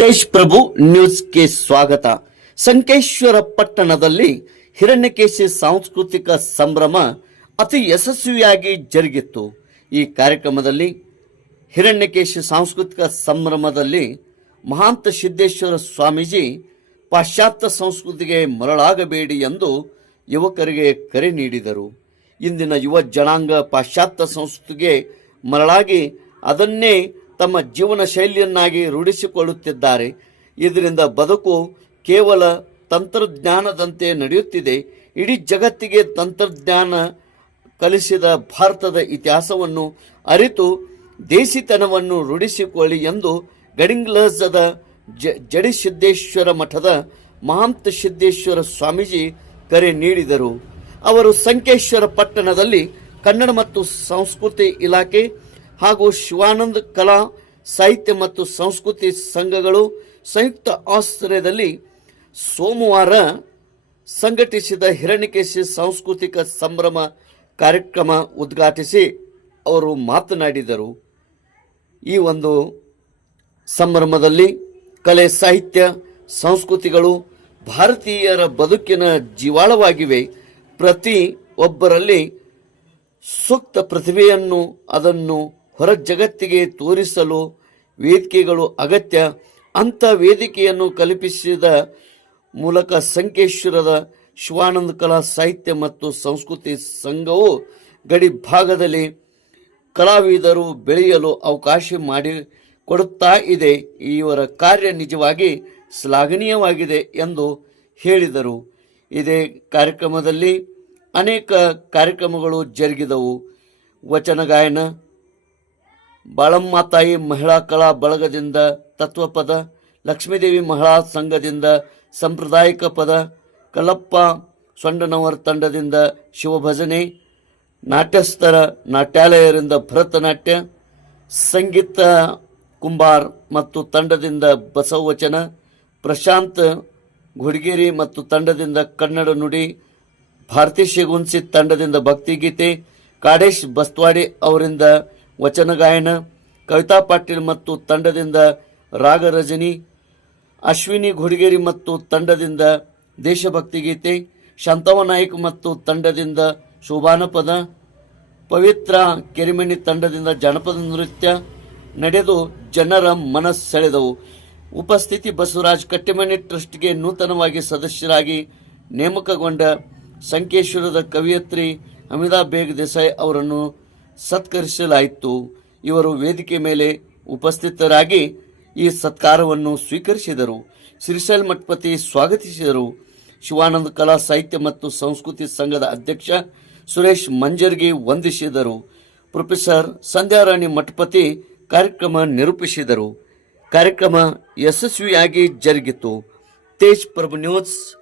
ತೇಜ್ ಪ್ರಭು ನ್ಯೂಸ್ಗೆ ಸ್ವಾಗತ. ಸಂಕೇಶ್ವರ ಪಟ್ಟಣದಲ್ಲಿ ಹಿರಣ್ಯಕೇಶಿ ಸಾಂಸ್ಕೃತಿಕ ಸಂಭ್ರಮ ಅತಿ ಯಶಸ್ವಿಯಾಗಿ ಜರುಗಿತ್ತು. ಈ ಕಾರ್ಯಕ್ರಮದಲ್ಲಿ ಹಿರಣ್ಯಕೇಶಿ ಸಾಂಸ್ಕೃತಿಕ ಸಂಭ್ರಮದಲ್ಲಿ ಮಹಾಂತ ಸಿದ್ದೇಶ್ವರ ಸ್ವಾಮೀಜಿ ಪಾಶ್ಚಾತ್ಯ ಸಂಸ್ಕೃತಿಗೆ ಮರಳಾಗಬೇಡಿ ಎಂದು ಯುವಕರಿಗೆ ಕರೆ ನೀಡಿದರು. ಇಂದಿನ ಯುವ ಜನಾಂಗ ಪಾಶ್ಚಾತ್ಯ ಸಂಸ್ಕೃತಿಗೆ ಮರಳಾಗಿ ಅದನ್ನೇ ತಮ್ಮ ಜೀವನ ಶೈಲಿಯನ್ನಾಗಿ ರೂಢಿಸಿಕೊಳ್ಳುತ್ತಿದ್ದಾರೆ. ಇದರಿಂದ ಬದುಕು ಕೇವಲ ತಂತ್ರಜ್ಞಾನದಂತೆ ನಡೆಯುತ್ತಿದೆ. ಇಡೀ ಜಗತ್ತಿಗೆ ತಂತ್ರಜ್ಞಾನ ಕಲಿಸಿದ ಭಾರತದ ಇತಿಹಾಸವನ್ನು ಅರಿತು ದೇಸಿತನವನ್ನು ರೂಢಿಸಿಕೊಳ್ಳಿ ಎಂದು ಗಡಿಂಗ್ಲಜದ ಜ ಜಡಿಸಿದ್ದೇಶ್ವರ ಮಠದ ಮಹಾಂತ ಸಿದ್ದೇಶ್ವರ ಸ್ವಾಮೀಜಿ ಕರೆ ನೀಡಿದರು. ಅವರು ಸಂಕೇಶ್ವರ ಪಟ್ಟಣದಲ್ಲಿ ಕನ್ನಡ ಮತ್ತು ಸಂಸ್ಕೃತಿ ಇಲಾಖೆ ಹಾಗೂ ಶಿವಾನಂದ ಕಲಾ, ಸಾಹಿತ್ಯ ಮತ್ತು ಸಂಸ್ಕೃತಿ ಸಂಘಗಳು ಸಂಯುಕ್ತ ಆಶ್ರಯದಲ್ಲಿ ಸೋಮವಾರ ಸಂಘಟಿಸಿದ ಹಿರಣ್ಯಕೇಶಿ ಸಾಂಸ್ಕೃತಿಕ ಸಂಭ್ರಮ ಕಾರ್ಯಕ್ರಮ ಉದ್ಘಾಟಿಸಿ ಅವರು ಮಾತನಾಡಿದರು. ಈ ಒಂದು ಸಂಭ್ರಮದಲ್ಲಿ ಕಲೆ, ಸಾಹಿತ್ಯ, ಸಂಸ್ಕೃತಿಗಳು ಭಾರತೀಯರ ಬದುಕಿನ ಜೀವಾಳವಾಗಿವೆ. ಪ್ರತಿ ಒಬ್ಬರಲ್ಲಿ ಸೂಕ್ತ ಪ್ರತಿಭೆಯನ್ನು ಅದನ್ನು ಹೊರ ಜಗತ್ತಿಗೆ ತೋರಿಸಲು ವೇದಿಕೆಗಳು ಅಗತ್ಯ. ಅಂಥ ವೇದಿಕೆಯನ್ನು ಕಲ್ಪಿಸಿದ ಮೂಲಕ ಸಂಕೇಶ್ವರದ ಶಿವಾನಂದ ಕಲಾ ಸಾಹಿತ್ಯ ಮತ್ತು ಸಂಸ್ಕೃತಿ ಸಂಘವು ಗಡಿ ಭಾಗದಲ್ಲಿ ಕಲಾವಿದರು ಬೆಳೆಯಲು ಅವಕಾಶ ಮಾಡಿ ಕೊಡುತ್ತಾ ಇದೆ. ಇವರ ಕಾರ್ಯ ನಿಜವಾಗಿ ಶ್ಲಾಘನೀಯವಾಗಿದೆ ಎಂದು ಹೇಳಿದರು. ಇದೇ ಕಾರ್ಯಕ್ರಮದಲ್ಲಿ ಅನೇಕ ಕಾರ್ಯಕ್ರಮಗಳು ಜರುಗಿದವು. ವಚನ ಗಾಯನ ಬಾಳಮ್ಮ ತಾಯಿ ಮಹಿಳಾ ಕಲಾ ಬಳಗದಿಂದ ತತ್ವಪದ, ಲಕ್ಷ್ಮೀದೇವಿ ಮಹಿಳಾ ಸಂಘದಿಂದ ಸಾಂಪ್ರದಾಯಿಕ ಪದ, ಕಲ್ಲಪ್ಪ ಸೊಂಡನವರ ತಂಡದಿಂದ ಶಿವಭಜನೆ, ನಾಟ್ಯಸ್ಥರ ನಾಟ್ಯಾಲಯರಿಂದ ಭರತನಾಟ್ಯ, ಸಂಗೀತ ಕುಂಬಾರ್ ಮತ್ತು ತಂಡದಿಂದ ಬಸವವಚನ, ಪ್ರಶಾಂತ್ ಗುಡಿಗೇರಿ ಮತ್ತು ತಂಡದಿಂದ ಕನ್ನಡ ನುಡಿ, ಭಾರತಿ ಶೇಗುನ್ಸಿ ತಂಡದಿಂದ ಭಕ್ತಿಗೀತೆ, ಕಾಡೇಶ್ ಬಸ್ವಾಡಿ ಅವರಿಂದ ವಚನ ಗಾಯನ ಕವಿತಾ ಪಾಟೀಲ್ ಮತ್ತು ತಂಡದಿಂದ ರಾಗರಜನಿ, ಅಶ್ವಿನಿ ಗುಡಿಗೇರಿ ಮತ್ತು ತಂಡದಿಂದ ದೇಶಭಕ್ತಿ ಗೀತೆ ಶಾಂತವ ನಾಯಕ್ ಮತ್ತು ತಂಡದಿಂದ ಶೋಭಾನಪದ, ಪವಿತ್ರ ಕೆರಿಮಣಿ ತಂಡದಿಂದ ಜನಪದ ನೃತ್ಯ ನಡೆದು ಜನರ ಮನಸ್ಸೆಳೆದವು ಉಪಸ್ಥಿತಿ ಬಸವರಾಜ್ ಕಟ್ಟಿಮನಿ ಟ್ರಸ್ಟ್ಗೆ ನೂತನವಾಗಿ ಸದಸ್ಯರಾಗಿ ನೇಮಕಗೊಂಡ ಸಂಕೇಶ್ವರದ ಕವಿಯತ್ರಿ ಅಮಿತಾ ಬೇಗ್ ದೇಸಾಯಿ ಅವರನ್ನು ಸತ್ಕರಿಸಲಾಯಿತು. ಇವರು ವೇದಿಕೆ ಮೇಲೆ ಉಪಸ್ಥಿತರಾಗಿ ಈ ಸತ್ಕಾರವನ್ನು ಸ್ವೀಕರಿಸಿದರು. ಶ್ರೀಶೈಲ್ ಮಠಪತಿ ಸ್ವಾಗತಿಸಿದರು. ಶಿವಾನಂದ ಕಲಾ ಸಾಹಿತ್ಯ ಮತ್ತು ಸಂಸ್ಕೃತಿ ಸಂಘದ ಅಧ್ಯಕ್ಷ ಸುರೇಶ್ ಮಂಜರ್ಗೆ ವಂದಿಸಿದರು. ಪ್ರೊಫೆಸರ್ ಸಂಧ್ಯಾರಾಣಿ ಮಠಪತಿ ಕಾರ್ಯಕ್ರಮ ನಿರೂಪಿಸಿದರು. ಕಾರ್ಯಕ್ರಮ ಯಶಸ್ವಿಯಾಗಿ ಜರುಗಿತು. ತೇಜ್ ಪ್ರಭು ನ್ಯೂಸ್